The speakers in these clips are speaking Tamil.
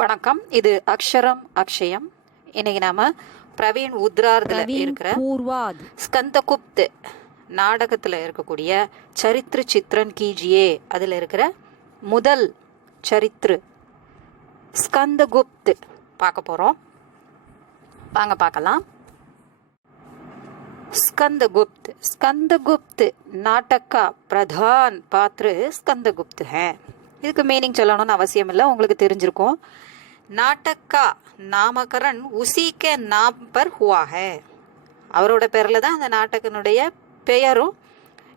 வணக்கம். இது அக்ஷரம் அக்ஷயம். இன்னைக்கு நாம பிரவீன் உத்ரார்ல இருக்கிற ஸ்கந்தகுப்த் நாடகத்துல இருக்கக்கூடிய சரித்திர சித்ரன் கீஜியே அதுல இருக்கிற முதல் சரித்திர ஸ்கந்தகுப்த் பார்க்க போறோம். வாங்க பார்க்கலாம். स्कंदगुप्त स्कंदगुप्त नाटक का प्रधान पात्र स्कंदगुप्त है. இதுக்கு மீனிங் சொல்லணும்னு அவசியம் இல்லை, உங்களுக்கு தெரிஞ்சிருக்கும். नाटक का नामकरण उसी के नाम पर हुआ है. அவரோட பேரில் தான் அந்த நாடகனுடைய பெயரும்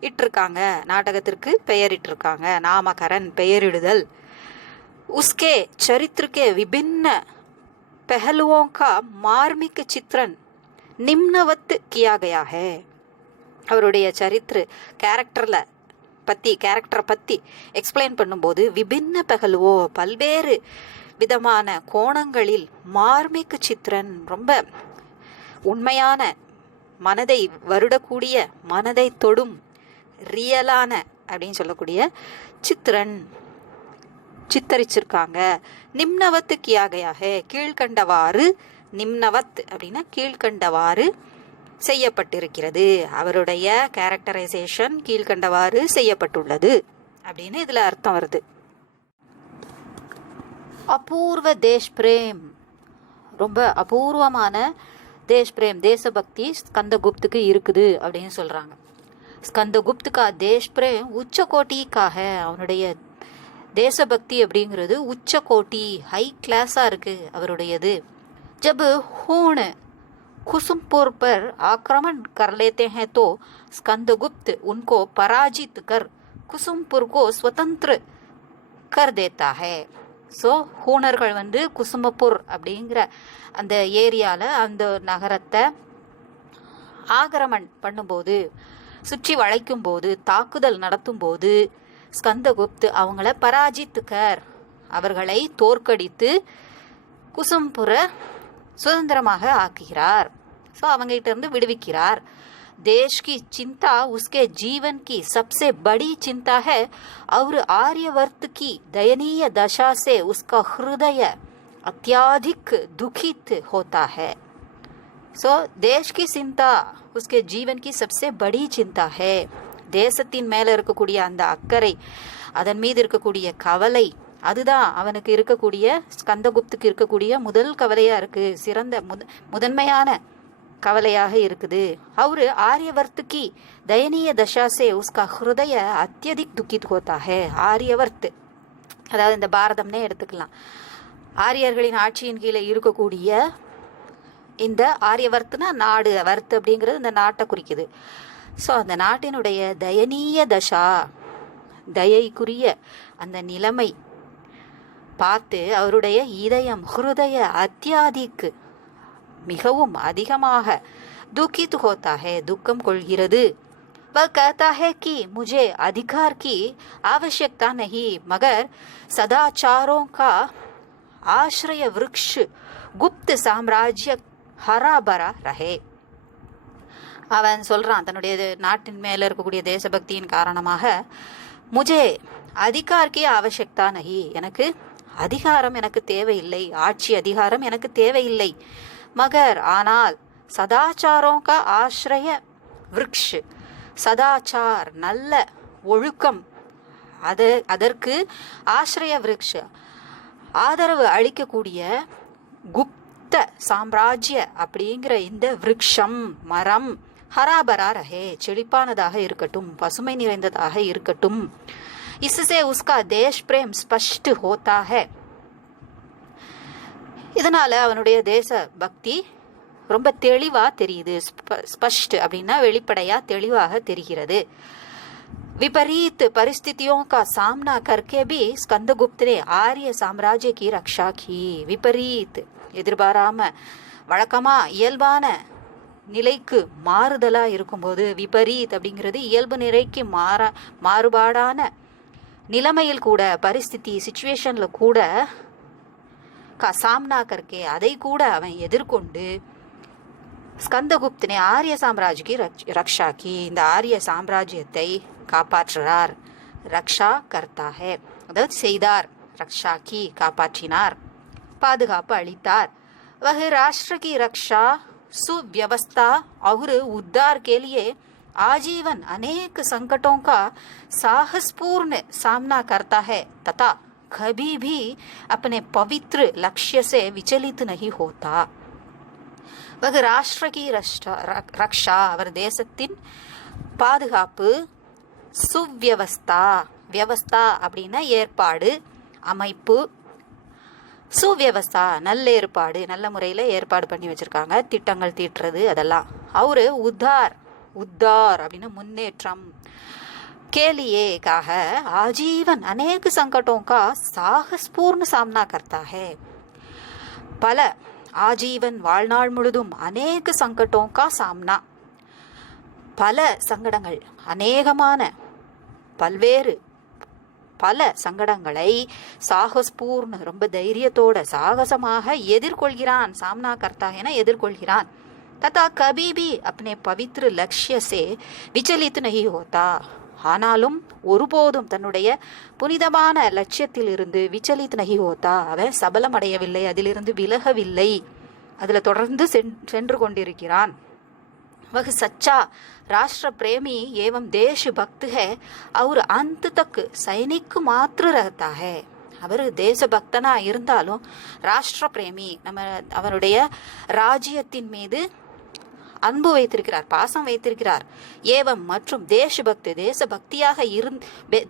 இட்டிருக்காங்க, நாடகத்திற்கு பெயர் இட்டிருக்காங்க. நாமகரன் பெயரிடுதல். उसके चरित्र के विभिन्न पहलुओं का मार्मिक चित्रण निम्नवत किया गया है. அவருடைய சரித்திர கேரக்டரை பற்றி எக்ஸ்பிளைன் பண்ணும்போது விபின்ன பகலுவோ பல்வேறு விதமான கோணங்களில் மார்மிக் சித்திரன் ரொம்ப உண்மையான மனதை வருடக்கூடிய மனதை தொடும் ரியலான அப்படின்னு சொல்லக்கூடிய சித்திரன் சித்தரிச்சிருக்காங்க. நிம்னவத்து கியாகையாக கீழ்கண்டவாறு, நிம்னவத் அப்படின்னா கீழ்கண்டவாறு செய்யப்பட்டிருக்கிறது. அவருடைய கேரக்டரைசேஷன் கீழ்கண்டவாறு செய்யப்பட்டுள்ளது அப்படின்னு இதுல அர்த்தம் வருது. அபூர்வ தேஷ் பிரேம், ரொம்ப அபூர்வமான தேஷ் பிரேம் தேசபக்தி ஸ்கந்தகுப்துக்கு இருக்குது அப்படின்னு சொல்றாங்க. ஸ்கந்தகுப்து கா தேஷ் பிரேம் உச்ச கோட்டிக்காக, அவனுடைய தேசபக்தி அப்படிங்கிறது உச்ச கோட்டி ஹை கிளாஸா இருக்கு அவருடையது. जब हूण कुसुमपुर पर आक्रमण कर लेते हैं तो स्कंदगुप्त उनको पराजित कर कुसुमपुर को स्वतंत्र कर देता है. ஸோ ஹூணர்கள் வந்து குசுமபுர் அப்படிங்கிற அந்த ஏரியால அந்த நகரத்தை ஆக்கிரமணம் பண்ணும்போது, சுற்றி வளைக்கும் போது, தாக்குதல் நடத்தும் போது ஸ்கந்தகுப்த் அவங்கள பராஜித்துக்கர், அவர்களை தோற்கடித்து குசும்புர சுதந்திரமாக ஆக்குகிறார். ஸோ அவங்ககிட்ட இருந்து விடுவிக்கிறார். देश की चिंता उसके जीवन की सबसे बड़ी चिंता है और आर्यवर्त की दयनीय दशा से उसका हृदय अत्यधिक दुखित होता है. सो देश की चिंता उसके जीवन की सबसे बड़ी चिंता है. தேசத்தின் மேல இருக்கக்கூடிய அந்த அக்கறை, அதன் மீது இருக்கக்கூடிய கவலை, அதுதான் அவனுக்கு இருக்கக்கூடிய ஸ்கந்தகுப்துக்கு இருக்கக்கூடிய முதல் கவலையா இருக்கு, சிறந்த முதன்மையான கவலையாக இருக்குது. அவரு ஆரியவர்த்துக்கு தயனீய தசாசே உஸ்கா ஹிருதய அத்தியதிக் துக்கித் ஹோத்தா ஹே. ஆரியவர்த் அதாவது இந்த பாரதம்னே எடுத்துக்கலாம். ஆரியர்களின் ஆட்சியின் கீழே இருக்கக்கூடிய இந்த ஆரியவர்த்னா நாடு, வர்த் அப்படிங்கிறது இந்த நாட்டை குறிக்குது. ஸோ அந்த நாட்டினுடைய தயனீய தசா, தயைக்குரிய அந்த நிலைமை பார்த்து அவருடைய இதயம் ஹிருதய அத்தியாதிக்கு மிகவும் அதிகமாக துக்கித் ஹோத்தா ஹே, துக்கம் கொள்கிறது. वह कहता है कि मुझे अधिकार की आवश्यकता नहीं, मगर सदाचारों का आश्रय वृक्ष गुप्त साम्राज्य हरा भरा रहे. அவன் சொல்றான் தன்னுடைய நாட்டின் மேல இருக்கக்கூடிய தேசபக்தியின் காரணமாக, முஜே அதிகார் கி ஆவசியக்தா நஹி, எனக்கு அதிகாரம் எனக்கு தேவையில்லை, ஆட்சி அதிகாரம் எனக்கு தேவையில்லை. மகர் ஆனால் சதாச்சாரோं का ஆශ්‍රய விருக்ஷ், சதாச்சார் நல்ல ஒழுக்கம், அதற்கு ஆශ්‍රய விருக்ஷ ஆதரவு அளிக்கக்கூடிய குப்த சாம்ராஜ்ய அப்படிங்கிற இந்த விருக்ஷம் மரம் ஹராபரா ரஹே, செழிப்பானதாக இருக்கட்டும், பசுமை நிறைந்ததாக இருக்கட்டும். इससे उसका देश प्रेम स्पष्ट होता है. இதனால அவனுடைய தேச பக்தி ரொம்ப தெளிவா தெரியுது. ஸ்பஷ்ட் அப்படின்னா வெளிப்படையா தெளிவாக தெரிகிறது. विपरीत परिस्थितियों का सामना करके भी स्कंदगुप्त ने आर्य साम्राज्य की रक्षा की. விபரீத் எதிர்பாராம வழக்கமா இயல்பான நிலைக்கு மாறுதலா இருக்கும்போது, விபரீத் அப்படிங்கிறது இயல்பு நிலைக்கு மாறுபாடான நிலைமையில் கூட, பரிஸ்திதி சிச்சுவேஷன்ல கூட சாம்னா கர்க்கே அதை கூட அவன் எதிர்கொண்டு ஸ்கந்தகுப்தனை ஆரிய சாம்ராஜ்யக்கு ரக்ஷாக்கி, இந்த ஆரிய சாம்ராஜ்யத்தை காப்பாற்றுறார். ரக்ஷா கர்த்தா ஹே, அதாவது செய்தார், ரக்ஷாக்கி காப்பாற்றினார். பாதுகாப்பு அளித்தார். वह राष्ट्र की रक्षा, सुव्यवस्था और उद्धार के लिए आजीवन अनेक संकटों का साहसपूर्ण सामना करता है तथा कभी भी अपने पवित्र लक्ष्य से विचलित नहीं होता. वह राष्ट्र की रक्षा, அவர் தேசத்தின் பாதுகாப்பு, சுவ்யவஸ்தா, வியவஸ்தா அப்படின்னா ஏற்பாடு, அமைப்பு, சுவியவஸ்தா நல்ல ஏற்பாடு, நல்ல முறையில் ஏற்பாடு பண்ணி வச்சுருக்காங்க, திட்டங்கள் தீட்டுறது அதெல்லாம். அவரு உத்தார், உத்தார் அப்படின்னா முன்னேற்றம், கேலியேக்காக ஆஜீவன் अनेक संकटों का साहसपूर्ण सामना करता है. பல ஆஜீவன் வாழ்நாள் முழுதும் अनेक संकटों का सामना, பல சங்கடங்கள், அநேகமான பல்வேறு பல சங்கடங்களை சாகஸ்பூர்ண ரொம்ப தைரியத்தோட சாகசமாக எதிர்கொள்கிறான். சாம்னா கர்த்தா என எதிர்கொள்கிறான். ததா கபி பி அப்னே பவித்ர லக்ஷ்ய சே விச்சலித் நஹி ஹோதா, ஆனாலும் ஒருபோதும் தன்னுடைய புனிதமான லட்சியத்திலிருந்து விச்சலித் நஹி ஹோதா, அவன் சபலம் அடையவில்லை, அதிலிருந்து விலகவில்லை, அதில் தொடர்ந்து சென்று கொண்டிருக்கிறான். वह सच्चा राष्ट्र प्रेमी एवं देशभक्त है और अंत तक सैनिक मात्र रहता है. அவர் தேசபக்தனா இருந்தாலும் ராஷ்டிர பிரேமி, நம்ம அவருடைய ராஜ்யத்தின் மீது அன்பு வைத்திருக்கிறார், பாசம் வைத்திருக்கிறார். ஏவம் மற்றும் தேசபக்தி,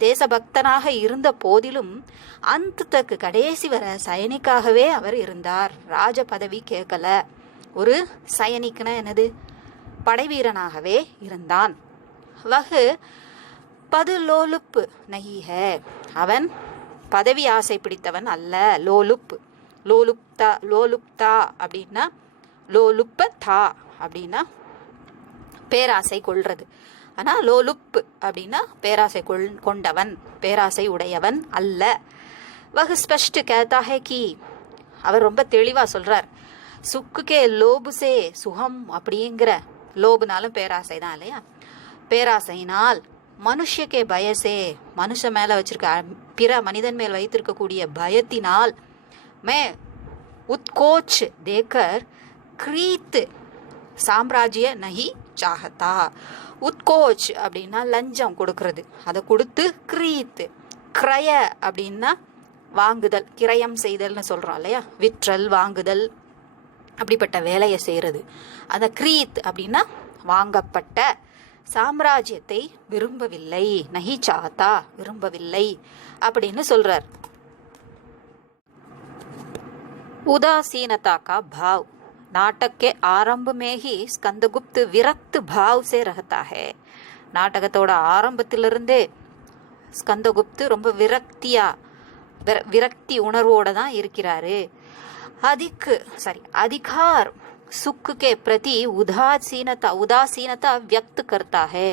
தேசபக்தனாக இருந்த போதிலும் அந்த தக்கு கடைசி வர சைனிக்காகவே அவர் இருந்தார். ராஜ பதவி கேட்கல. ஒரு சைனிக்னா என்னது? படைவீரனாகவே இருந்தான். வகு பது லோலுப் நஹி ஹே, அவன் பதவி ஆசை பிடித்தவன் அல்ல. லோலுப், லோலுப்தா அப்படின்னா, லோலுப்பதா அப்படின்னா பேராசை கொள்றது. ஆனால் லோலுப் அப்படின்னா பேராசை கொண்டவன், பேராசை உடையவன் அல்ல. வகு ஸ்பஷ்ட் கேத்தா ஹே கி, அவர் ரொம்ப தெளிவா சொல்றார், சுக்குக்கே லோபுசே சுகம் அப்படிங்கிற, லோபுனாலும் பேராசை தான் இல்லையா, பேராசையினால் மனுஷக்கே பயசே, மனுஷ மேல வச்சிருக்க, பிற மனிதன் மேல் வைத்திருக்கக்கூடிய பயத்தினால், மே உத்கோச் தேக்கர் கிரீத் சாம்ராஜ்ய நஹி சாகத்தா. உத்கோச் அப்படின்னா லஞ்சம் கொடுக்கறது, அதை கொடுத்து கிரீத், கிரய அப்படின்னா வாங்குதல், கிரயம் செய்தல்னு சொல்றோம் இல்லையா, விற்றல் வாங்குதல், அப்படிப்பட்ட வேலையை செய்கிறது. அந்த கிரீத் அப்படின்னா வாங்கப்பட்ட சாம்ராஜ்யத்தை விரும்பவில்லை. நஹி சாத்தா விரும்பவில்லை அப்படின்னு சொல்றார். उदासीनता का भाव, नाटक के आरंभ में ही स्कंदगुप्त विरक्त भाव से रहता है. நாடகத்தோட ஆரம்பத்திலிருந்தே ஸ்கந்தகுப்து ரொம்ப விரக்தி உணர்வோட தான் இருக்கிறாரு. अधिकार सुख के प्रति उदासीनता व्यक्त करता है.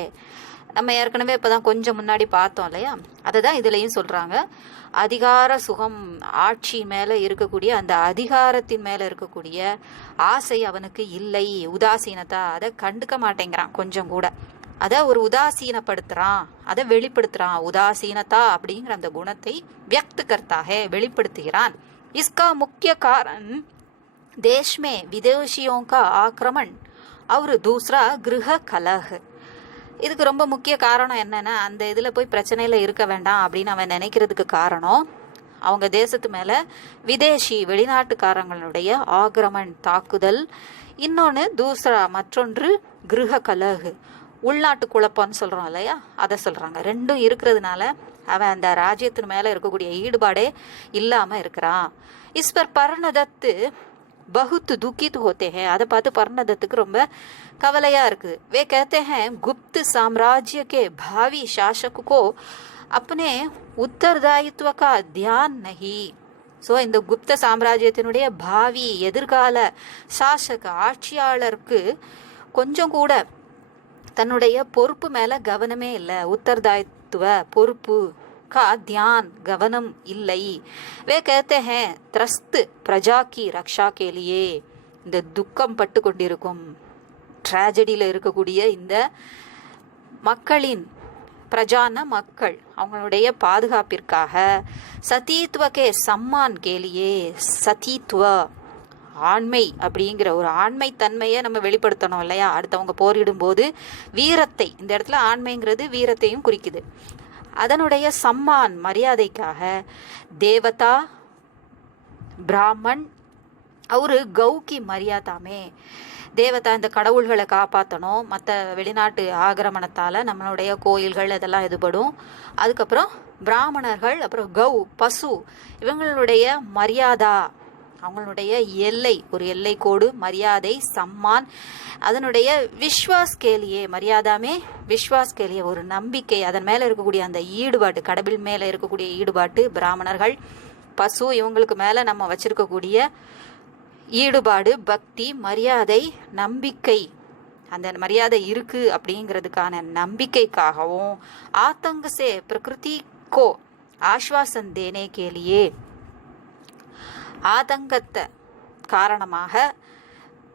நம்ம ஏற்கனவே இப்பதான் கொஞ்சம் முன்னாடி பார்த்தோம் இல்லையா, அதை தான் இதுலயும் சொல்றாங்க. அதிகார சுகம், ஆட்சி மேல இருக்கக்கூடிய அந்த அதிகாரத்தின் மேல இருக்கக்கூடிய ஆசை அவனுக்கு இல்லை. உதாசீனத்தா, அதை கண்டுக்க மாட்டேங்கிறான் கொஞ்சம் கூட, அதை ஒரு உதாசீனப்படுத்துறான், அதை வெளிப்படுத்துறான். உதாசீனத்தா அப்படிங்கிற அந்த குணத்தை வியக்த் கர்த்தா ஹே வெளிப்படுத்துகிறான். इसका मुख्य कारण देश में विदेशियों का आक्रमण और दूसरा गृह कलह. இதுக்கு ரொம்ப முக்கிய காரணம் என்னன்னா, அந்த இதில் போய் பிரச்சனையில் இருக்க வேண்டாம் அப்படின்னு அவன் நினைக்கிறதுக்கு காரணம், அவங்க தேசத்து மேலே விதேசி வெளிநாட்டுக்காரங்களுடைய ஆக்கிரமண் தாக்குதல், இன்னொன்று தூசரா மற்றொன்று கிருஹ கலகு உள்நாட்டு குழப்பம்னு சொல்கிறோம் இல்லையா, அதை சொல்கிறாங்க. ரெண்டும் இருக்கிறதுனால அவன் அந்த ராஜ்யத்தின் மேலே இருக்கக்கூடிய ஈடுபாடே இல்லாமல் இருக்கிறான். இஸ்பர் பர்ணதத்து बहुत दुखित होते हैं, அதை பார்த்து பர்ணதத்துக்கு ரொம்ப கவலையா இருக்குது. वे कहते हैं गुप्त साम्राज्य के भावी शासक को अपने उत्तरदायित्व का ध्यान नहीं. ஸோ இந்த குப்த சாம்ராஜ்யத்தினுடைய பாவி எதிர்கால சாசக ஆட்சியாளருக்கு கொஞ்சம் கூட தன்னுடைய பொறுப்பு மேல கவனமே இல்லை. உத்தரதாயித்துவ பொறுப்பு का ध्यान கவனம் இல்லை. वे कहते हैं त्रस्त प्रजा की रक्षा के लिए, இந்த துக்கம் பட்டு கொண்டிருக்கும், ட்ராஜடியில் இருக்கக்கூடிய இந்த மக்களின் பிரஜான மக்கள் அவங்களுடைய பாதுகாப்பிற்காக, சதீத்வகே சம்மான் கேலியே, சதீத்வ ஆண்மை அப்படிங்கிற ஒரு ஆண்மை தன்மையை நம்ம வெளிப்படுத்தணும் இல்லையா, அடுத்தவங்க போரிடும் போது வீரத்தை, இந்த இடத்துல ஆண்மைங்கிறது வீரத்தையும் குறிக்குது, அதனுடைய சம்மான் மரியாதைக்காக தேவதா பிராமன் அவரு கௌகி மரியாதாமே, தேவதா இந்த கடவுள்களை காப்பாற்றணும், மற்ற வெளிநாட்டு ஆக்கிரமணத்தால் நம்மளுடைய கோயில்கள் அதெல்லாம் இதுபடும். அதுக்கப்புறம் பிராமணர்கள், அப்புறம் கௌ பசு இவங்களுடைய மரியாதா, அவங்களுடைய எல்லை, ஒரு எல்லை கோடு மரியாதை சம்மான், அதனுடைய விஸ்வாஸ் கேலியே, மரியாதாமே விஸ்வாஸ் கேலியே ஒரு நம்பிக்கை, அதன் மேலே இருக்கக்கூடிய அந்த ஈடுபாட்டு, கடவுள் மேலே இருக்கக்கூடிய ஈடுபாட்டு, பிராமணர்கள் பசு இவங்களுக்கு மேலே நம்ம வச்சிருக்கக்கூடிய ஈடுபாடு, பக்தி, மரியாதை, நம்பிக்கை, அந்த மரியாதை இருக்கு அப்படிங்கிறதுக்கான நம்பிக்கைக்காகவும், ஆத்தங்க சே பிரகிருதி கோ ஆஸ்வாசன் தேனே கேலியே, ஆதங்கத்தை காரணமாக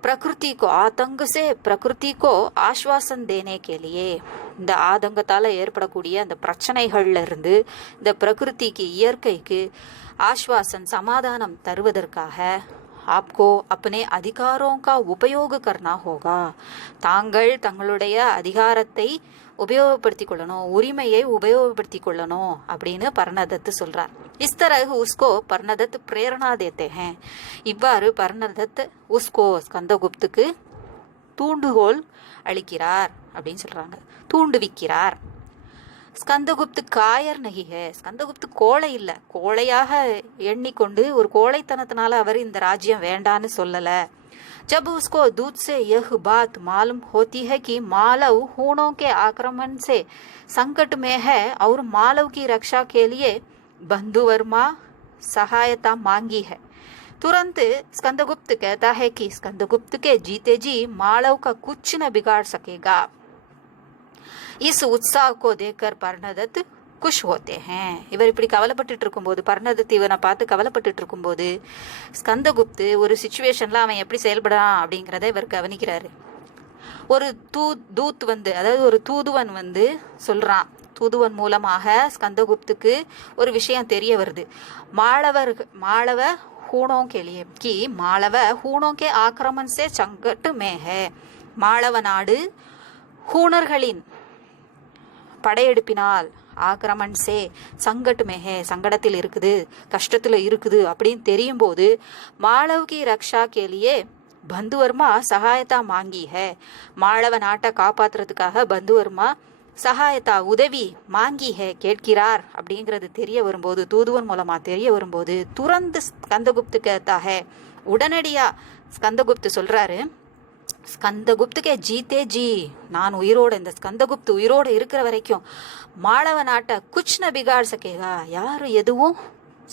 பிரகிருதிக்கோ ஆதங்கசே பிரகிருதிக்கோ ஆஸ்வாசன் தேனே கேலியே, இந்த ஆதங்கத்தால் ஏற்படக்கூடிய அந்த பிரச்சனைகள்ல இருந்து இந்த பிரகிருதிக்கு இயற்கைக்கு ஆஸ்வாசன் समाधाனம் தருவதற்காக आपको अपने अधिकारों का उपयोग करना होगा, தாங்கள் தங்களுடைய அதிகாரத்தை உபயோகப்படுத்திக் கொள்ளணும், உரிமையை உபயோகப்படுத்திக் கொள்ளணும் அப்படின்னு பர்ணதத் சொல்றார். इस तरह उसको பர்ணதத் பிரேரணா देते हैं, இவ்வாறு பர்ணதத் உஸ்கோ ஸ்கந்தகுப்துக்கு தூண்டுகோல் அளிக்கிறார் அப்படின்னு சொல்றாங்க, தூண்டுவிக்கிறார். ஸ்கந்தகுப்து காயர் நகிக, ஸ்கந்தகுப்து கோழை இல்லை, கோழையாக எண்ணிக்கொண்டு ஒரு கோழைத்தனத்தினால அவர் இந்த ராஜ்யம் வேண்டான்னு சொல்லல. जब उसको दूध से यह बात मालूम होती है कि मालव हूणों के आक्रमण से संकट में है और मालव की रक्षा के लिए बंधुवर्मा सहायता मांगी है, तुरंत स्कंदगुप्त कहता है कि स्कंदगुप्त के जीते जी मालव का कुछ न बिगाड़ सकेगा. इस उत्साह को देखकर பர்ணதத் குஷ் होते हैं. இவர் இப்படி கவலைப்பட்டு இருக்கும்போது, பர்ணதத் இவனை பார்த்து கவலைப்பட்டு இருக்கும்போது, ஸ்கந்தகுப்து ஒரு சிச்சுவேஷன்ல அவன் எப்படி செயல்படான் அப்படிங்கிறத இவர் கவனிக்கிறாரு. ஒரு தூத் வந்து, அதாவது ஒரு தூதுவன் வந்து சொல்றான், தூதுவன் மூலமாக ஸ்கந்தகுப்துக்கு ஒரு விஷயம் தெரிய வருது. மாளவ ஹூணோं के लिए कि மாளவ ஹூணோं के आक्रमण से संकट में है, மாளவ நாடு ஹூணர்களின் படையெடுப்பினால் ஆக்கிரமண் சே சங்கட் மேஹே சங்கடத்தில் இருக்குது, கஷ்டத்தில் இருக்குது அப்படின்னு தெரியும் போது, மாளவ்கி ரக்ஷா கேலியே பந்துவர்மா சகாயத்தா மாங்கி ஹே, மாளவ நாட்டை காப்பாற்றுறதுக்காக பந்துவர்மா சகாயத்தா உதவி மாங்கி ஹே கேட்கிறார் அப்படிங்கிறது தெரிய வரும்போது, தூதுவன் மூலமா தெரிய வரும்போது, துறந்து ஸ்கந்தகுப்து கேத்தா ஹே, உடனடியா ஸ்கந்தகுப்து சொல்றாரு, ஸ்கந்தகுப்துக்கே ஜீத்தே ஜி, நான் உயிரோடு, இந்த ஸ்கந்தகுப்து உயிரோடு இருக்கிற வரைக்கும் மாளவ நாட்டை குச் ந பிகாட் சகேகா, யாரும் எதுவும்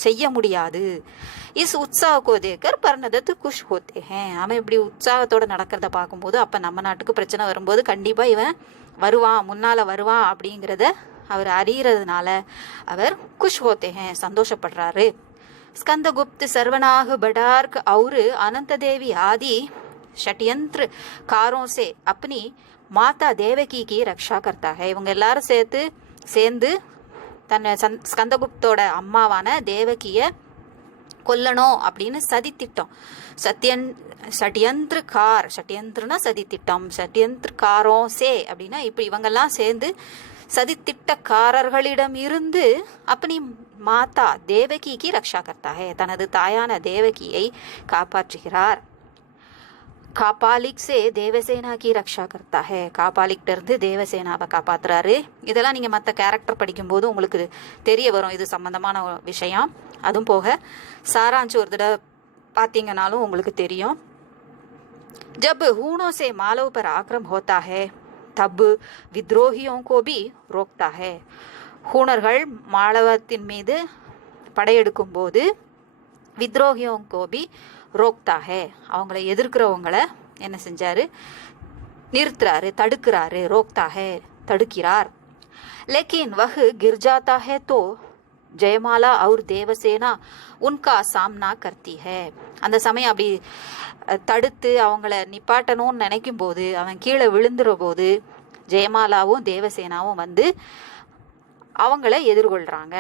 செய்ய முடியாது. இஸ் உற்சாகோ தேக்கர் பர்ணதத் குஷ் ஹோத்தே ஹேன், அவன் இப்படி உற்சாகத்தோடு நடக்கிறத பார்க்கும்போது, அப்போ நம்ம நாட்டுக்கு பிரச்சனை வரும்போது கண்டிப்பாக இவன் வருவான், முன்னால் வருவான் அப்படிங்கிறத அவர் அறியறதுனால அவர் குஷ் ஹோத்தே ஹேன், சந்தோஷப்படுறாரு. ஸ்கந்தகுப்து சர்வனாக படார்க் और अनंत देवी आदि षड्यंत्र कारों से अपनी माता देवकी की रक्षा करता है. இவங்க எல்லாரும் சேர்ந்து தன்னை ஸ்கந்தகுப்தோட அம்மாவான தேவகிய கொல்லணும் அப்படின்னு சதித்திட்டம், ஷட்யந்திரனா சதித்திட்டம், ஷட்யந்திரகாரோம் சே அப்படின்னா இப்படி இவங்கெல்லாம் சேர்ந்து சதித்திட்டக்காரர்களிடம் இருந்து அப்படி மாதா தேவகிக்கு ரக்ஷா கர்த்தா ஹே, தனது தாயான தேவகியை காப்பாற்றுகிறார். காபாலிக் சே தேவசேனாக்கு ரக்ஷா கர்த்தா ஹே, காபாலிக்ட இருந்து தேவசேனாவை காப்பாத்துறாரு. இதெல்லாம் நீங்க மற்ற கேரக்டர் படிக்கும்போது உங்களுக்கு தெரிய வரும், இது சம்பந்தமான விஷயம். அதுவும் போக சாராஞ்சு ஒரு தடவை பார்த்தீங்கன்னாலும் உங்களுக்கு தெரியும். जब हूणों से मालव पर आक्रमण होता है तब विद्रोहियों को भी रोकता है. ஹூணர்கள் மாளவத்தின் மீது படையெடுக்கும் போது வித்ரோகியோं को भी रोकता है, அவங்களை எதிர்க்கிறவங்களை என்ன செஞ்சாரு, நிறுத்துறாரு, தடுக்கிறாரு, ரோக்தா ஹே தடுக்கிறார். लेकिन वह गिर जाता है तो ஜெயமாலா और தேவசேனா உன்கா சாம்னா கர்த்தி ஹே, அந்த சமயம் அப்படி தடுத்து அவங்கள நிப்பாட்டணும்னு நினைக்கும் போது, அவன் கீழே விழுந்துற போது ஜெயமாலாவும் தேவசேனாவும் வந்து அவங்கள எதிர்கொள்றாங்க.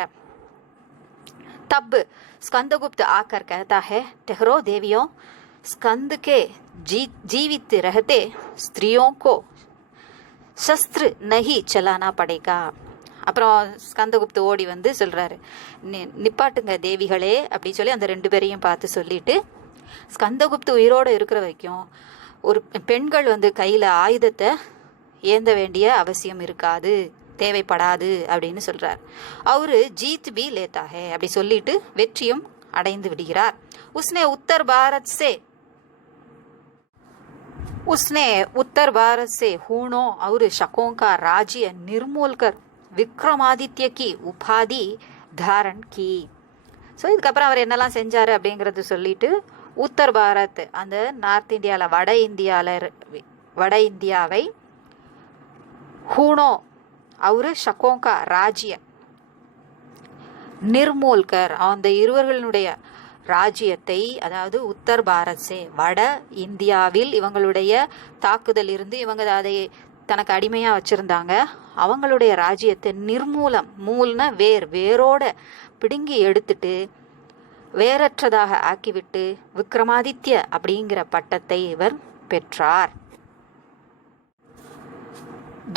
तब स्कंदगुप्त आकर कहता है, ठहरो देवियों, स्कंद के जीवित रहते स्त्रियों को शस्त्र नहीं चलाना पड़ेगा. அப்புறம் ஸ்கந்தகுப்து ஓடி வந்து சொல்றாரு, நிப்பாட்டுங்க தேவிகளே அப்படி சொல்லி அந்த 2 பேரையும் பார்த்து சொல்லிட்டு, ஸ்கந்தகுப்து உயிரோடு இருக்கிற வரைக்கும் ஒரு பெண்கள் வந்து கையில ஆயுதத்தை ஏந்த வேண்டிய அவசியம் இருக்காது, தேவைப்படாது அப்படின்னு சொல்றார். அவரு ஜீத் பி லேத்தா ஹே அப்படி சொல்லிட்டு வெற்றியும் அடைந்து விடுகிறார். उसने उत्तर भारत से हूणों और शकों का राज्य निर्मूल कर விக்ரமாதித்ய की உபாதி தாரன் की. ஸோ இதுக்கப்புறம் அவர் என்னெல்லாம் செஞ்சார் அப்படிங்கிறது சொல்லிட்டு, உத்தர் பாரத் அந்த நார்த் இந்தியாவில் வட இந்தியாவை, ஹூணோ அவர் ஷகோங்கா ராஜ்ய நிர்மூல்கர் அந்த இருவர்களுடைய ராஜ்யத்தை, அதாவது உத்தர் பாரத்ஸே வட இந்தியாவில் இவங்களுடைய தாக்குதல் இருந்து இவங்க அதை தனக்கு அடிமையாக வச்சுருந்தாங்க, அவங்களுடைய ராஜ்யத்தை மூல்னா வேரோட பிடுங்கி எடுத்துட்டு வேறற்றதாக ஆக்கிவிட்டு விக்ரமாதித்ய அப்படிங்கிற பட்டத்தை இவர் பெற்றார்.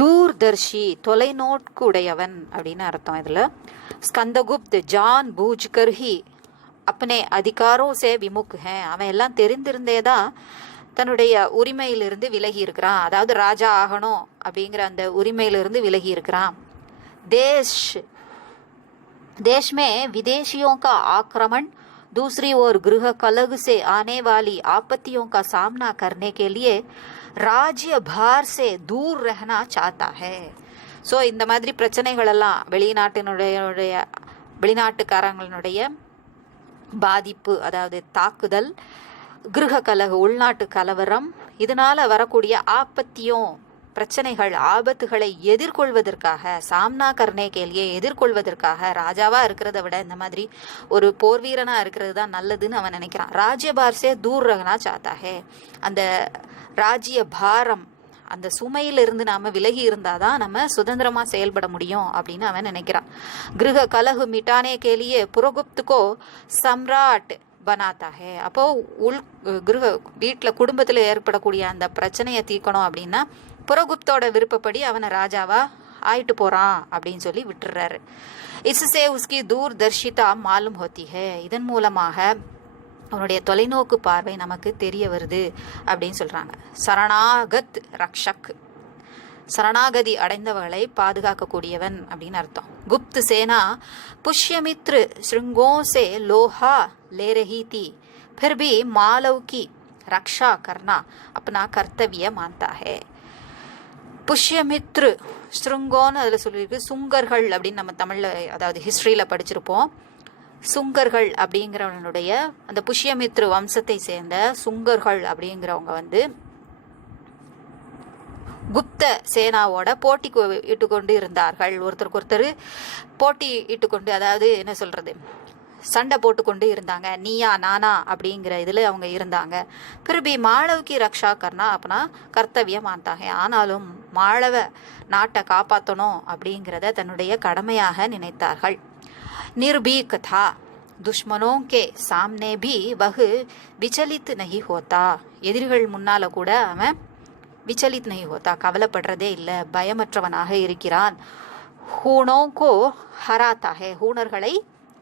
தூர்தர்ஷி தொலைநோக்கு உடையவன் அப்படின்னு அர்த்தம். இதில் ஸ்கந்தகுப்த் ஜான் பூஜ்கர் ஹி अपने அதிகாரோ சே விமுக் ஹே, அவன் எல்லாம் தெரிந்திருந்தேதான் தன்னுடைய உரிமையிலிருந்து விலகி இருக்கிறான், அதாவது ராஜா ஆகணும் அப்படிங்கிற அந்த உரிமையிலிருந்து விலகி இருக்கிறான். देश में विदेशियों का आक्रमण, दूसरी ओर गृह कलह से आने वाली आपत्तियों का सामना करने के लिए राज्य भार से दूर रहना चाहता है. ஸோ இந்த மாதிரி பிரச்சனைகள் எல்லாம் வெளிநாட்டுக்காரங்களுடைய பாதிப்பு, அதாவது தாக்குதல், கிரக கலகு உள்நாட்டு கலவரம், இதனால வரக்கூடிய ஆபத்தியும் பிரச்சனைகள் ஆபத்துகளை எதிர்கொள்வதற்காக, சாம்னா கர்னே கேலியே எதிர்கொள்வதற்காக, ராஜாவா இருக்கிறத விட இந்த மாதிரி ஒரு போர் வீரனா இருக்கிறது தான் நல்லதுன்னு அவன் நினைக்கிறான். ராஜ்யபார்சே தூர் ரகனா சாத்தாஹே, அந்த ராஜ்ய பாரம் அந்த சுமையிலிருந்து நாம விலகி இருந்தாதான் நம்ம சுதந்திரமா செயல்பட முடியும் அப்படின்னு அவன் நினைக்கிறான். கிரக கலகு மிட்டானே கேலியே புரகுப்துக்கோ சம்ராட் பனாத்தா ஹே, அப்போ வீட்டில் குடும்பத்தில் ஏற்படக்கூடிய அந்த பிரச்சனையை தீர்க்கணும் அப்படின்னா புரகுப்தோட விருப்பப்படி அவனை ராஜாவா ஆயிட்டு போறான் அப்படின்னு சொல்லி விட்டுறாரு. இசுசே உஸ்கி தூர்தர்ஷிதா மாலும் ஹோத்தி ஹே, இதன் மூலமாக அவனுடைய தொலைநோக்கு பார்வை நமக்கு தெரிய வருது அப்படின்னு சொல்றாங்க. சரணாகத் ரக்ஷக், சரணாகதி அடைந்தவர்களை பாதுகாக்கக்கூடியவன் அப்படின்னு அர்த்தம். गुप्त सेना पुष्यमित्र श्रृंगों से लोहा ले रही थी, फिर भी मालव की रक्षा करना अपना कर्तव्य मानता है. புஷ்யமித்ரு ஸ்ருங்கோன்னு அதில் சொல்லியிருக்கு. சுங்கர்கள் அப்படின்னு நம்ம தமிழில், அதாவது ஹிஸ்ட்ரியில் படிச்சிருப்போம். சுங்கர்கள் அப்படிங்கிறவனுடைய அந்த புஷ்யமித்ரு வம்சத்தை சேர்ந்த சுங்கர்கள் அப்படிங்கிறவங்க வந்து குப்த சேனாவோட போட்டி இட்டுக்கொண்டு இருந்தார்கள். ஒருத்தருக்கு ஒருத்தர் போட்டி இட்டுக்கொண்டு, அதாவது என்ன சொல்றது, சண்டை போட்டுக்கொண்டு இருந்தாங்க. நீயா நானா அப்படிங்கிற இதில் அவங்க இருந்தாங்க. பிறபி மாளவுக்கு ரக்ஷா கர்னா அப்பனா கர்த்தவியம் ஆந்தாங்க. ஆனாலும் மாளவ நாட்டை காப்பாற்றணும் அப்படிங்கிறத தன்னுடைய கடமையாக நினைத்தார்கள். निर्भीक था, दुश्मनों के सामने भी वह विचलित नहीं होता, எதிரிகள் முன்னால கூட அவன் விச்சலித் नहीं होता, கவலைப்படுறதே இல்லை, பயமற்றவனாக இருக்கிறான். ஹூணோ கோ ஹராத்தா ஹே, ஹூணர்களை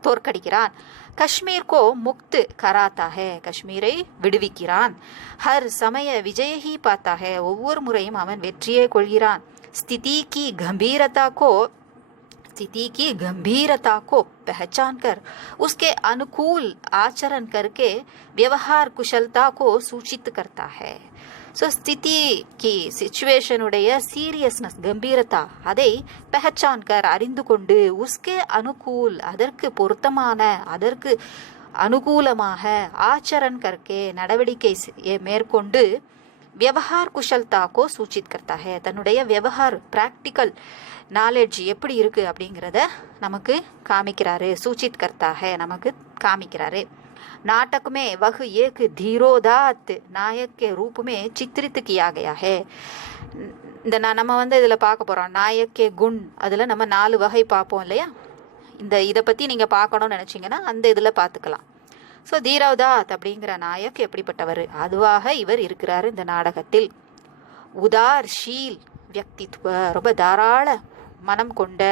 தோற்கடிக்கிறான். காஷ்மீர் கோ முக்த் கராத்தா ஹே, காஷ்மீரை விடுவிக்கிறான். ஹர் சமய விஜய ஹி பாத்தா ஹே, ஒவ்வொரு முறையும் அவன் வெற்றியை கொள்கிறான். ஸ்திதி கி गंभीरता को पहचान कर उसके अनुकूल आचरण करके व्यवहार कुशलता को सूचित करता है. ஸோ ஸ்திதி கி சிச்சுவேஷனுடைய சீரியஸ்னஸ், கம்பீரதா, அதை பெஹச்சான்கர் அறிந்து கொண்டு, உஸ்கே அனுகூல் அதற்கு பொருத்தமான, அதற்கு அனுகூலமாக, ஆச்சரன் கர்க்கே நடவடிக்கை மேற்கொண்டு, வியவஹார் குஷல்தா கோ சூச்சித் கர்த்தா ஹே, தன்னுடைய வியவஹார் பிராக்டிக்கல் நாலேஜ் எப்படி இருக்கு அப்படிங்கிறத நமக்கு காமிக்கிறாரு. சூச்சித் கர்த்தா ஹே, நமக்கு காமிக்கிறாரு. नाटक में वह एक धीरोदात्त नायक के रूप में चित्रित किया गया है. இந்த நம்ம இதில் பார்க்க போகிறோம் நாயக்கே குண். அதில் நம்ம 4 வகை பார்ப்போம் இல்லையா. இதை பற்றி நீங்கள் பார்க்கணும்னு நினச்சிங்கன்னா அந்த இதில் பார்த்துக்கலாம். ஸோ தீரவ்தாத் அப்படிங்கிற நாயக் எப்படிப்பட்டவர், அதுவாக இவர் இருக்கிறார் இந்த நாடகத்தில். உதார் ஷீல் வியக்தித்வ, ரொம்ப தாராள மனம் கொண்ட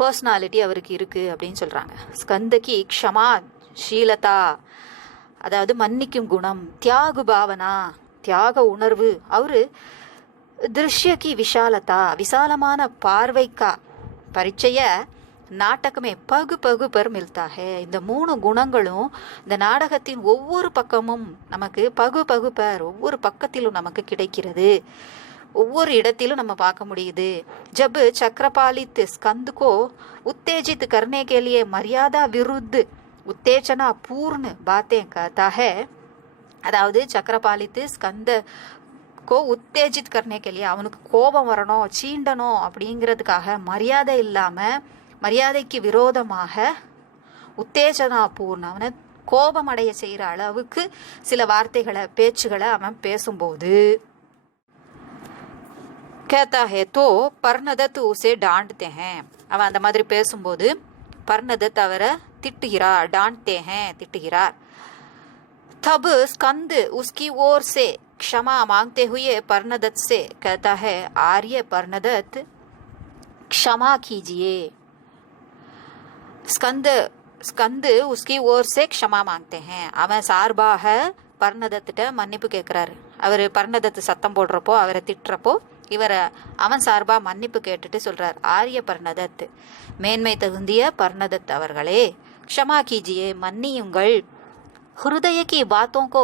பர்சனாலிட்டி அவருக்கு இருக்குது அப்படின்னு சொல்கிறாங்க. ஸ்கந்தகி க்ஷமா ஷீலதா, அதாவது மன்னிக்கும் குணம். தியாகு பாவனா, தியாக உணர்வு. அவரு திருஷ்யகி விஷாலதா, விசாலமான பார்வைக்கா பரிச்சய நாட்டகமே பகு பகு பர் மில்தா ஹே. இந்த 3 குணங்களும் இந்த நாடகத்தின் ஒவ்வொரு பக்கமும் நமக்கு பகு பகு பர், ஒவ்வொரு பக்கத்திலும் நமக்கு கிடைக்கிறது, ஒவ்வொரு இடத்திலும் நம்ம பார்க்க முடியுது. ஜப் சக்கரபாலித் ஸ்கந்த் கோ உத்தேஜித் கர்னே கே லியே மரியாதா விருத் உத்தேஜனா பூர்ண பாத்தே कहता है. அதாவது சக்கரபாலித்து ஸ்கந்த கோ உத்தேஜித் கர்னே கே லியே, அவனுக்கு கோபம் வரணும், சீண்டணும் அப்படிங்கிறதுக்காக மரியாதை இல்லாமல், மரியாதைக்கு விரோதமாக, உத்தேஜனா பூர்ண, அவனை கோபம் அடைய செய்கிற அளவுக்கு சில வார்த்தைகளை பேச்சுகளை அவன் பேசும்போது कहता है तो பர்ணதத் உசே டாண்ட்தே ஹேன். அவன் அந்த மாதிரி பேசும்போது பர்ணதத் அவரை திட்டுகிறார், டாண்ட்தே ஹேன் திட்டுகிறார். तब स्कंद उसकी ओर से क्षमा मांगते हुए पर्णदत्त से कहता है, आर्य पर्णदत्त क्षमा कीजिए. स्कंद उसकी ओर से क्षमा मांगते हैं. அவன் சார்பாக பர்ணதத்திட்ட மன்னிப்பு கேட்குறாரு. அவர் பர்ணதத்து சத்தம் போடுறப்போ, அவரை திட்டுறப்போ இவரை அவன் சார்பாக மன்னிப்பு கேட்டுட்டு சொல்றார், ஆரிய பர்ணதத், மேன்மை தகுந்திய பர்ணதத் அவர்களே, க்ஷமா கீஜியே, மன்னியுங்கள். हृदय की बातों को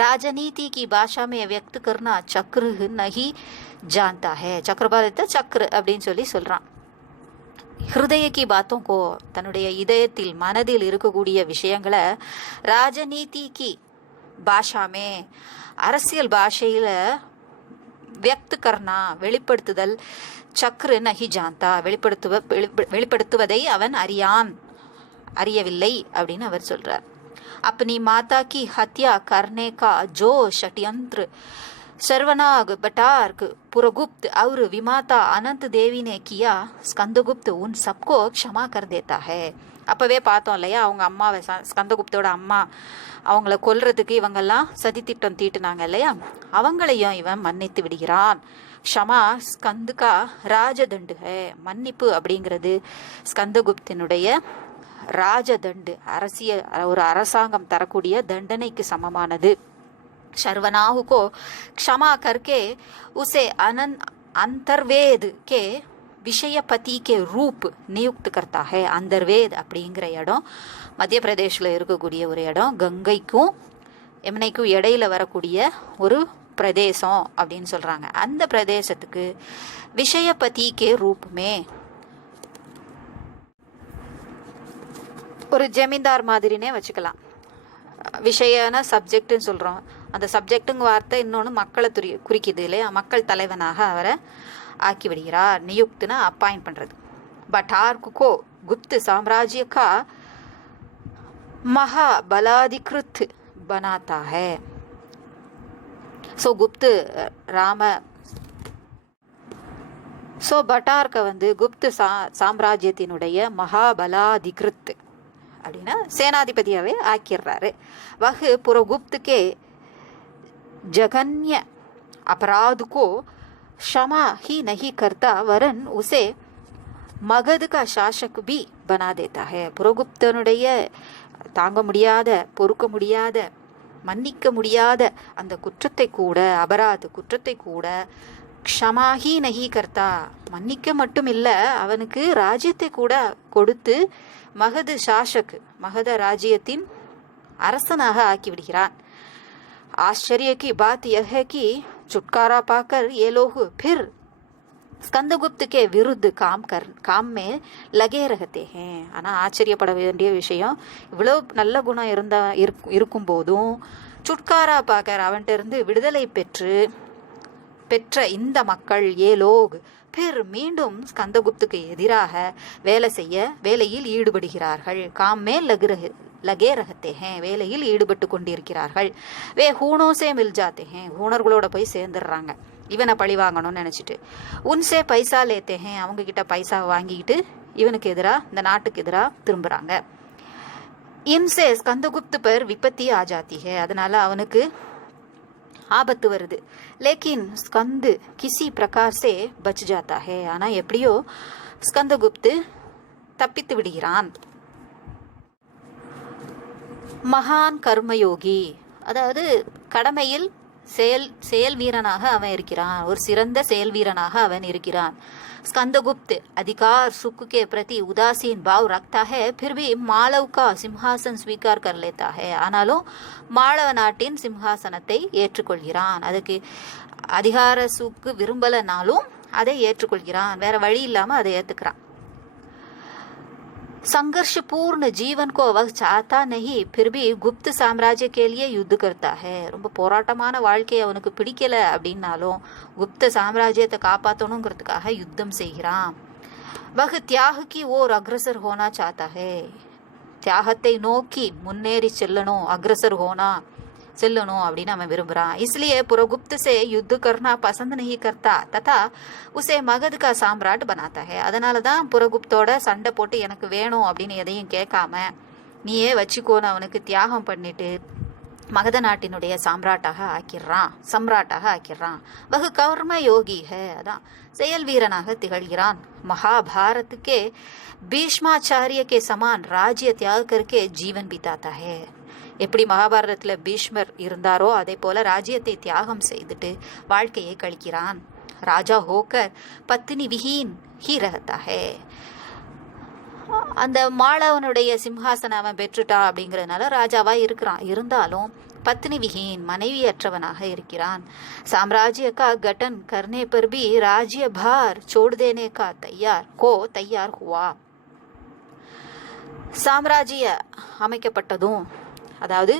राजनीति की भाषा में व्यक्त करना चक्र नहीं जानता है. சக்கரபாலித்த சக்ர அப்படின்னு சொல்றான். ஹிருதய கி பாத்தோं को, தன்னுடைய இதயத்தில் மனதில் இருக்கக்கூடிய விஷயங்களை ராஜநீதி கி பாஷாமே, அரசியல் பாஷையில் व्यक्त करना வெளிப்படுத்துதல், சக்ர நஹி ஜாந்தா, வெளிப்படுத்துவதை அவன் அறியவில்லை அப்படின்னு அவர் சொல்றார். अपनी माता की हत्या करने का जो षड्यंत्र सर्वनाग बटार्क पुरगुप्त और विमाता अनंत देवी ने किया, स्कंदगुप्त उन सबको क्षमा कर देता है. அப்பவே பார்த்தோம் இல்லையா, அவங்க அம்மாவை, ஸ்கந்தகுப்தோட அம்மா, அவங்கள கொல்றதுக்கு இவங்கெல்லாம் சதித்திட்டம் தீட்டுனாங்க இல்லையா, அவங்களையும் இவன் மன்னித்து விடுகிறான். க்ஷமா ஸ்கந்துகா ராஜதண்டு ஹே, மன்னிப்பு அப்படிங்கிறது ஸ்கந்தகுப்தினுடைய ராஜதண்டு, ஒரு அரசாங்கம் தரக்கூடிய தண்டனைக்கு சமமானது. शर्वनाहु को क्षमा करके उसे अंतर्वेद के விஷயபதி கே ரூப் நியுக்த் கர்த்தா ஹே. அந்தர்வேத் அப்படிங்கிற இடம் மத்திய பிரதேஷில் இருக்கக்கூடிய ஒரு இடம், கங்கைக்கும் யமுனைக்கும் இடையில வரக்கூடிய ஒரு பிரதேசம் அப்படின்னு சொல்கிறாங்க. அந்த பிரதேசத்துக்கு விஷயபதி கே ரூப்மே, ஒரு ஜமீன்தார் மாதிரினே வச்சுக்கலாம். விஷயன சப்ஜெக்ட்னு சொல்கிறோம், அந்த சப்ஜெக்ட்டுங்க வார்த்தை இன்னொன்று மக்களை குறிக்குது இல்லையா, மக்கள் தலைவனாக அவரை ஆக்கி விடுகிறார். நியுக்துனா அப்பாயிண்ட் பண்ணுறது. பட்டார்கோ குப்த் சாம்ராஜ்ய கா மகாபலாதிகிருத் பனாத்தா ஹே. ஸோ குப்து பட்டார்க்க குப்து சாம்ராஜ்யத்தினுடைய மகாபலாதிகிருத் அப்படின்னா சேனாதிபதியாகவே ஆக்கிடுறாரு. வஹு புரகுப்துக்கே जघन्य अपराध को क्षमा ही नहीं करता वरन उसे मगध का शासक भी बना देता है. புரகுப்தனுடைய தாங்க முடியாத, பொறுக்க முடியாத, மன்னிக்க முடியாத அந்த குற்றத்தை கூட, அபராத குற்றத்தை கூட, க்ஷமாஹி நஹி கர்த்தா, மன்னிக்க மட்டும் இல்லை, அவனுக்கு ராஜ்யத்தை கூட கொடுத்து மகது சாசக், மகத ராஜ்யத்தின் அரசனாக ஆக்கிவிடுகிறான். आश्चर्य की बात यह है कि छुटकारा पाकर ये लोग फिर स्कंदगुप्त के विरुद्ध काम में लगे रहते हैं. ஆனால் ஆச்சரியப்பட வேண்டிய விஷயம், இவ்வளோ நல்ல குணம் இருக்கும் போதும் சுட்காரா பாக்கர், அவன்கிட்ட இருந்து விடுதலை பெற்ற இந்த மக்கள், ஏ லோக் பிர் மீண்டும் ஸ்கந்தகுப்துக்கு எதிராக வேலையில் ஈடுபடுகிறார்கள். காம் மேல் லகே ரகத்தே ஹே, வேலையில் ஈடுபட்டு கொண்டிருக்கிறார்கள். வே ஹூனோசே மில் ஜாத்தே ஹே, ஹூணர்களோட போய் சேர்ந்துடுறாங்க. இவனை பழி வாங்கணும்னு நினச்சிட்டு உன்சே பைசா லேத்தே ஹேன், அவங்க கிட்ட பைசா வாங்கிக்கிட்டு இவனுக்கு எதிராக, இந்த நாட்டுக்கு எதிராக திரும்புகிறாங்க. இன்சே ஸ்கந்தகுப்த் பர் விபத்தி ஆ ஜாத்தி ஹே, அதனால அவனுக்கு ஆபத்து வருது. லேக்கின் ஸ்கந்து கிசி பிரகார் சே பச் ஜாத்தா ஹே, ஆனால் எப்படியோ ஸ்கந்தகுப்து தப்பித்து விடுகிறான். மகான் கர்மயோகி, அதாவது கடமையில் செயல் வீரனாக அவன் இருக்கிறான், ஒரு சிறந்த செயல் வீரனாக அவன் இருக்கிறான். स्कंदगुप्त अधिकार सुख के प्रति उदासीन भाव रखता है, फिर भी मालव का सिंहासन स्वीकार कर लेता है. ஆனாலும் மாளவ நாட்டின் சிம்ஹாசனத்தை ஏற்றுக்கொள்கிறான். அதுக்கு அதிகார சுக்கு விரும்பலனாலும் அதை ஏற்றுக்கொள்கிறான், வேற வழி இல்லாம அதை ஏத்துக்கிறான். संघर्षपूर्ण जीवन को वह चाहता नहीं, फिर भी गुप्त साम्राज्य के लिए युद्ध करता है. ரொம்ப போராட்டமான வாழ்க்கையை அவனுக்கு பிடிக்கல அப்படின்னாலும் குப்த சாம்ராஜ்யத்தை காப்பாற்றணுங்கிறதுக்காக யுத்தம் செய்கிறான். वह त्याग की ओर अग्रसर होना चाहता है, தியாகத்தை நோக்கி முன்னேறி செல்லணும், அக்ரசர் ஹோனா செல்லணும் அப்படின்னு அவன் விரும்புகிறான். इसलिए पुरगुप्त से युद्ध करना पसंद नहीं करता तथा उसे मगध का सम्राट बनाता है. அதனால தான் புரகுப்தோட சண்டை போட்டு எனக்கு வேணும் அப்படின்னு எதையும் கேட்காம நீயே வச்சுக்கோன்னு அவனுக்கு தியாகம் பண்ணிட்டு மகத நாட்டினுடைய சம்ராட்டாக ஆக்கிடுறான். வகு கர்ம யோகி ஹே, அதான் செயல் வீரனாக திகழ்கிறான். மகாபாரத்துக்கே பீஷ்மாச்சாரிய கே சமான் ராஜ்ய தியாக கர்க்கே ஜீவன் பிதாத்தா ஹே. எப்படி மகாபாரதத்தில் பீஷ்மர் இருந்தாரோ அதே போல ராஜ்யத்தை தியாகம் செய்துட்டு வாழ்க்கையை கழிக்கிறான். ராஜா ஹோக்கர் பத்தினி விஹீன் ஹி ரஹதா ஹே. அந்த மாளவனுடைய சிம்ஹாசனம் அவன் பெற்றுட்டா அப்படிங்கிறதுனால ராஜாவா இருக்கிறான், இருந்தாலும் பத்னி விஹீன் மனைவியற்றவனாக இருக்கிறான். साम्राज्य का गठन करने पर भी राज्य भार छोड़ देने का तैयार हुआ. சாம்ராஜ்ய அமைக்கப்பட்டதும், அதாவது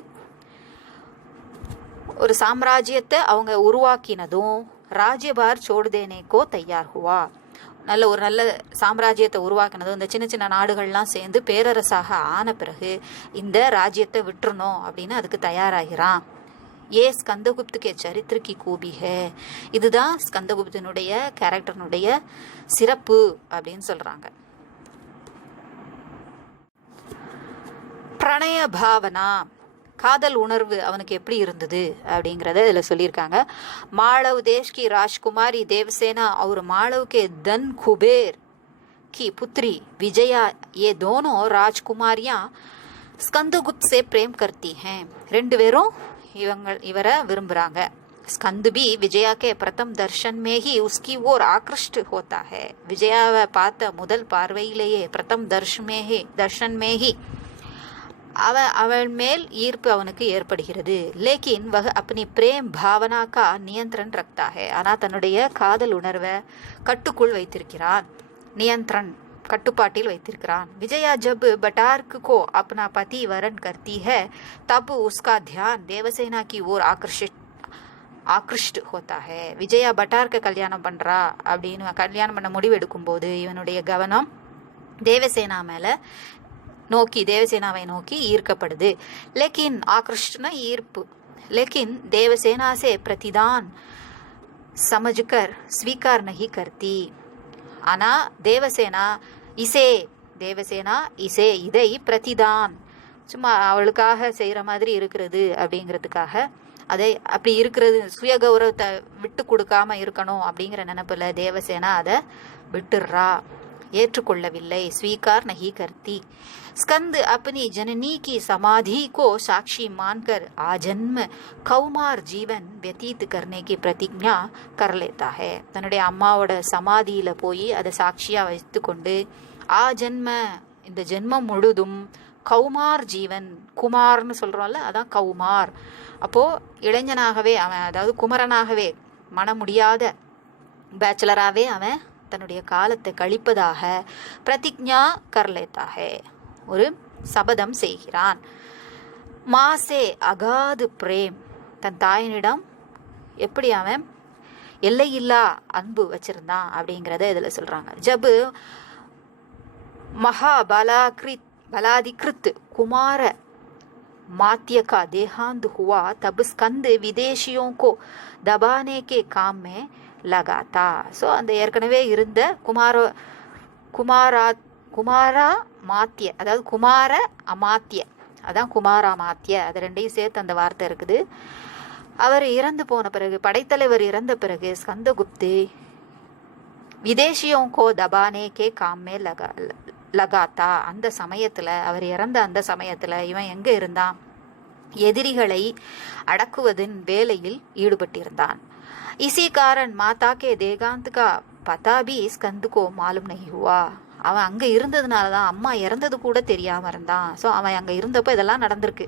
ஒரு சாம்ராஜ்யத்தை அவங்க உருவாக்கினதும் ராஜ்யபார் சோடுதேனேக்கோ தயார் ஹுவா, ஒரு நல்ல சாம்ராஜ்யத்தை உருவாக்கினதும் இந்த சின்ன சின்ன நாடுகள்லாம் சேர்ந்து பேரரசாக ஆன பிறகு இந்த ராஜ்யத்தை விட்டுறணும் அப்படின்னு அதுக்கு தயாராகிறான். ஏ ஸ்கந்தகுப்துக்கே சரித்திரக்கி கூபி ஹே, இதுதான் ஸ்கந்தகுப்தனுடைய கேரக்டர்னுடைய சிறப்பு அப்படின்னு சொல்றாங்க. பிரணய பாவனா, காதல் உணர்வு அவனுக்கு எப்படி இருந்தது அப்படிங்கிறத இதில் சொல்லியிருக்காங்க. மாளவ் தேஷ் கி ராஜ்குமாரி தேவசேனா और मालव के धन कुबेर की पुत्री विजया, ये दोनों राजकुमारियां स्कंदगुप्त से प्रेम करती हैं. ரெண்டு பேரும் இவரை விரும்புகிறாங்க. स्कंद भी विजया के प्रथम दर्शन में ही उसकी ओर आकृष्ट होता है. விஜயாவை பார்த்த முதல் பார்வையிலேயே பிரதம் दर्शन में ही அவள் மேல் ஈர்ப்பு அவனுக்கு ஏற்படுகிறது. லேக்கின் வக अपनी प्रेम भावना का नियंत्रण रखता है, ஆனால் தன்னுடைய காதல் உணர்வை கட்டுக்குள் வைத்திருக்கிறான், கட்டுப்பாட்டில் வைத்திருக்கிறான். விஜயா जब बटार्क को अपना पति वरण करती है तब उसका ध्यान देवसेना की ओर आकृष्ट होता है. விஜயா பட்டார்க்க கல்யாணம் பண்றா அப்படின்னு கல்யாணம் பண்ண முடிவு எடுக்கும் போது இவனுடைய கவனம் தேவசேனாவை நோக்கி ஈர்க்கப்படுது. लेकिन आकृष्टना ஈர்ப்பு, लेकिन देवसेना से प्रतिदान समझकर स्वीकार नहीं करती. ஆனா தேவசேனா இதை பிரதிதான் சும்மா அவளுக்காக செய்யற மாதிரி இருக்கிறது அப்படிங்கிறதுக்காக, அதை அப்படி இருக்கிறது சுய கௌரவத்தை விட்டு கொடுக்காம இருக்கணும் அப்படிங்கிற நினைப்புல தேவசேனா அதை விட்டுடுறா, ஏற்றுக்கொள்ளவில்லை. स्वीकार नहीं करती. स्कंद अपनी जननी की समाधि को साक्षी मानकर आजन्म कौमार जीवन व्यतीत करने की प्रतिज्ञा कर लेता है. தன்னுடைய அம்மாவோட சமாதியில போய் அதை சாட்சியா வைத்து கொண்டு ஆஜன்ம, இந்த ஜென்மம் முழுதும் கௌமார் ஜீவன், குமார்னு சொல்றோம்ல அதான் கௌமார். அப்போ இளைஞனாகவே அவன், அதாவது குமரனாகவே, மன முடியாத பேச்சுலராகவே அவன் தன்னுடைய காலத்தை கழிப்பதாக பிரதிஜ்ஞா கர்லேத்தாக, ஒரு சபதம் செய்கிறான். மாசே அகாது பிரேம், தன் தாயினிடம் எப்படி அவன் எல்லையில்லா அன்பு வச்சிருந்தான் அப்படிங்கிறத இதில் சொல்றாங்க. ஜபு மகா பலாதிகிருத் குமார मात्य का देहांत हुआ तब स्कंद विदेशियों को दबाने के काम में लगा था. ஸோ அந்த ஏற்கனவே இருந்த குமாரா மாத்திய, அதாவது குமார அமாத்திய, அதான் குமாராமாத்திய, அது ரெண்டையும் சேர்த்து அந்த வார்த்தை இருக்குது. அவர் இறந்து போன பிறகு, படைத்தலைவர் இறந்த பிறகு ஸ்கந்தகுப்து விதேசியோं को दबाने के काम में லகாத்தா. அந்த சமயத்துல, அவர் இறந்த அந்த சமயத்துல இவன் எங்க இருந்தான்? எதிரிகளை அடக்குவதின் வேலையில் ஈடுபட்டிருந்தான். इसी कारण माता के देहांत का पता भी स्कंद को मालूम नहीं हुआ. அவன் அங்க இருந்ததுனால தான் அம்மா இறந்தது கூட தெரியாம இருந்தான். ஸோ அவன் அங்க இருந்தப்போ இதெல்லாம் நடந்திருக்கு.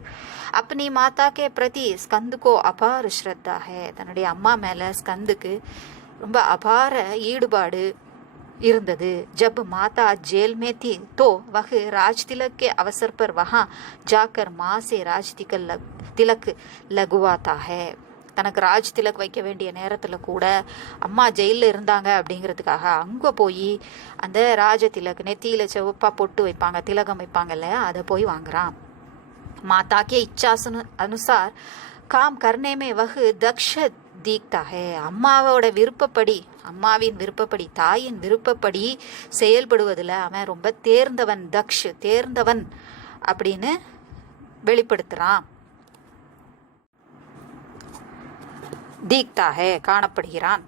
अपनी माता के प्रति स्कंद को अपार श्रद्धा है. தன்னுடைய அம்மா மேல ஸ்கந்துக்கு ரொம்ப அபார ஈடுபாடு இருந்தது. जब माता जेल में थी तो वह राज तिलक के अवसर पर वहां जाकर माँ से राज तिलक लगवाता है. தனக்கு ராஜ் திலக் வைக்க வேண்டிய நேரத்துல கூட அம்மா ஜெயில இருந்தாங்க அப்படிங்கிறதுக்காக அங்க போய் அந்த ராஜ திலக், நெத்தியில செவப்பா பொட்டு வைப்பாங்க, திலகம் வைப்பாங்க இல்லையா, அதை போய் வாங்குறான். माता के इच्छा अनुसार काम करने में वह दक्ष दिखता है. அம்மாவோட விருப்பப்படி, அம்மாவின் விருப்பப்படி, தாயின் விருப்பப்படி செயல்படுவதில் அவன் ரொம்ப தேர்ந்தவன், தக்ஷ் தேர்ந்தவன் அப்படின்னு வெளிப்படுத்துறான். दिखता है காணப்படுகிறான்,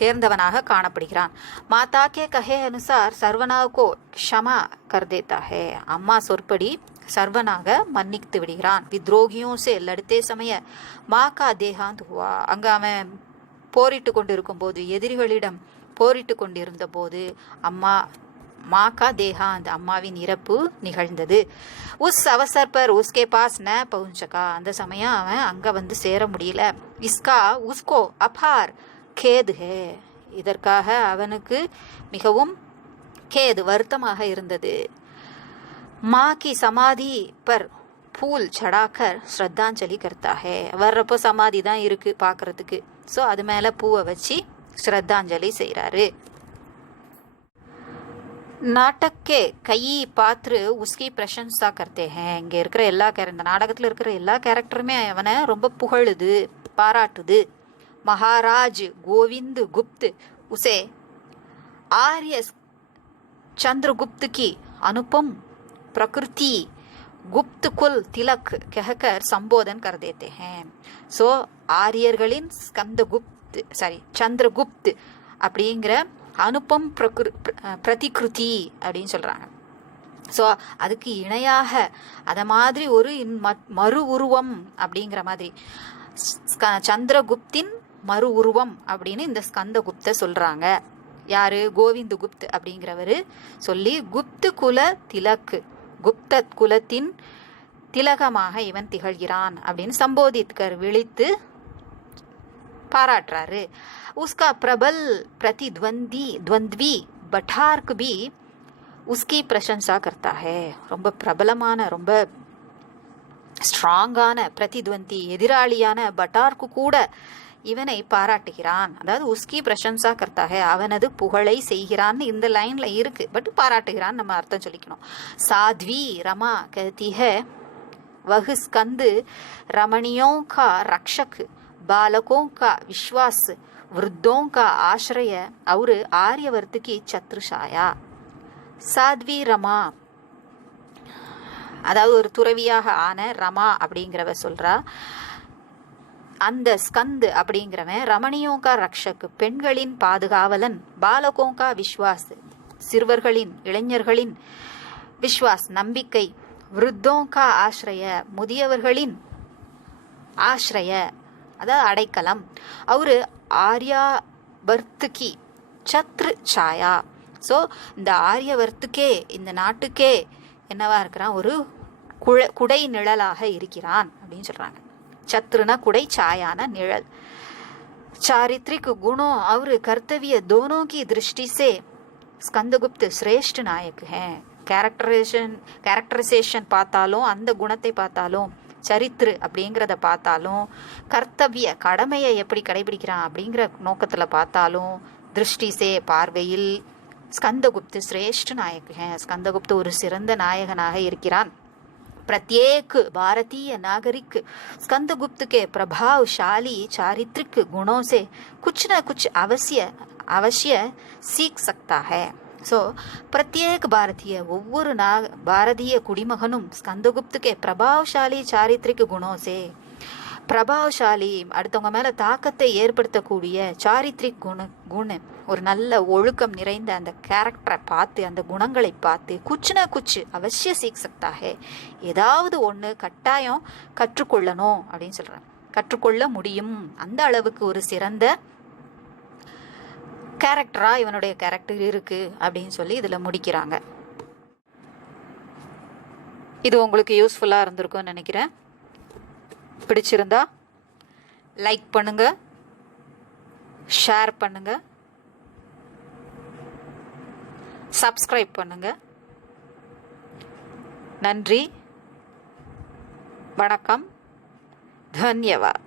தேர்ந்தவனாக காணப்படுகிறான். माता के कहे अनुसार सर्वनाग को क्षमा कर देता है. அம்மா சொற்படி சர்வனாக மன்னித்து விடுகிறான். வித்ரோகியும் से लड़ते समय माँ का देहांत हुआ. அங்க அவன் போரிட்டு கொண்டிருக்கும் போது, எதிரிகளிடம் போரிட்டு கொண்டிருந்த போது அம்மா माँ का देहांत, அம்மாவின் இறப்பு நிகழ்ந்தது. उस अवसर पर उसके पास न पहुंच सका. அந்த சமயம் அவன் அங்க வந்து சேர முடியல. इसका उसको अपार खेद है. இதற்காக அவனுக்கு மிகவும் खेद, வருத்தமாக இருந்தது. माँ की समाधि पर फूल चढ़ाकर श्रद्धांजलि करता है. வர்றப்போ சமாதி தான் இருக்கு பார்க்கறதுக்கு. ஸோ அது மேல பூவை வச்சு श्रद्धांजलि செய்யறாரு. नाटक के कई पात्र उसकी प्रशंसा करते हैं. இங்க இருக்கிற எல்லா இந்த நாடகத்துல இருக்கிற எல்லா கேரக்டருமே அவனை ரொம்ப புகழுது, பாராட்டுது. महाराज गोविंद गुप्त उसे आर्य चंद्रगुप्त की अनुपम प्रकृति गुप्त कुल तिलक कहकर संबोधन कर देते हैं. सो ஆரியர்களின் சந்திரகுப்த் அப்படிங்கிற அனுபம் பிரதிகிருதி அப்படின்னு சொல்றாங்க. ஸோ அதுக்கு இணையாக அதை மாதிரி ஒரு மறு உருவம் அப்படிங்கிற மாதிரி சந்திரகுப்தின் மறு உருவம் அப்படின்னு இந்த ஸ்கந்தகுப்த சொல்றாங்க. யாரு? கோவிந்த குப்த் அப்படிங்கிறவரு சொல்லி குப்து குல திலக்கு, குப்த குலத்தின் திலகமாக இவன் திகழ்கிறான் அப்படின்னு சம்போதித்கர் விழித்து பாராட்டுறாரு. उसका प्रबल प्रतिद्वंद्वी बठार्क भी उसकी प्रशंसा करता है. ரொம்ப பிரபலமான, ரொம்ப ஸ்ட்ராங்கான பிரதித்வந்தி, எதிராளியான பட்டார்க்கு கூட இவனை பாராட்டுகிறான். அதாவது உஸ்கி பிரசன்சா கர்த்தா ஹே, அவனது புகழை செய்கிறான்னு இந்த லைன்ல இருக்கு. பட் பாராட்டுகிறான் நம்ம அர்த்தம் சொல்லிக்கணும். சாத்வி रमा कहती है वह स्कंद रमणियों का रक्षक, बालकों का विश्वास, वृद्धों का आश्रय और आर्यवर्त की छत्रछाया. சாத்வி ரமா, அதாவது ஒரு துறவியாக ஆன ரமா அப்படிங்கிறவ சொல்றா, அந்த ஸ்கந்த் அப்படிங்கிறவன் ரமணியோகா ரக்ஷக், பெண்களின் பாதுகாவலன், பாலகோங்கா விஸ்வாஸ், சிறுவர்களின் இளைஞர்களின் விஸ்வாஸ் நம்பிக்கை, விருத்தோங்கா ஆශ්‍රய, முதியவர்களின் ஆශ්‍රய அதாவது அடைக்கலம், அவரு ஆர்யாவர்த்துகி சத்ரு சாயா. ஸோ இந்த ஆரியவர்த்துக்கே, இந்த நாட்டுக்கே என்னவா இருக்கிறான்? ஒரு குடை நிழலாக இருக்கிறான் அப்படின்னு சொல்றாங்க. சத்ருனா குடை, சாயான निழल. चारित्रिक गुणों और कर्तव्य दोनों की दृष्टि से स्कंदगुप्त श्रेष्ठ नायक हैं. கேரக்டரைசேஷன் பார்த்தாலும், அந்த குணத்தை பார்த்தாலும், சரித்திரு அப்படிங்கிறத பார்த்தாலும், கர்த்தவிய கடமையை எப்படி கடைபிடிக்கிறான் அப்படிங்கிற நோக்கத்தில் பார்த்தாலும், திருஷ்டிசே பார்வையில் ஸ்கந்தகுப்து சிரேஷ்ட நாயக். ஸ்கந்தகுப்து ஒரு சிறந்த நாயகனாக இருக்கிறான். प्रत्येक भारतीय नागरिक स्कंदगुप्त के प्रभावशाली चारित्रिक गुणों से कुछ न कुछ अवश्य सीख सकता है. ஸோ பிரத்யேக ஒவ்வொரு பாரதிய குடிமகனும் ஸ்கந்தகுப்துக்கே பிரபாவசாலி சாரித்ரிக குணோசே, பிரபாவசாலி அடுத்தவங்க மேல தாக்கத்தை ஏற்படுத்தக்கூடிய சாரித்ரிக் குணம் ஒரு நல்ல ஒழுக்கம் நிறைந்த அந்த கேரக்டரை பார்த்து, அந்த குணங்களை பார்த்து குச்சுனா குச்சு அவசியம் சீக் சக்தாகே, ஏதாவது ஒன்று கட்டாயம் கற்றுக்கொள்ளணும் அப்படின்னு சொல்றாங்க. கற்றுக்கொள்ள முடியும், அந்த அளவுக்கு ஒரு சிறந்த கேரக்டரா இவனுடைய கேரக்டர் இருக்கு அப்படின்னு சொல்லி இதுல முடிக்கிறாங்க. இது உங்களுக்கு யூஸ்ஃபுல்லா இருந்திருக்கும்னு நினைக்கிறேன். பிடிச்சிருந்தா லைக் பண்ணுங்க, ஷேர் பண்ணுங்க, சப்ஸ்கிரைப் பண்ணுங்க. நன்றி, வணக்கம், தன்யவாத்.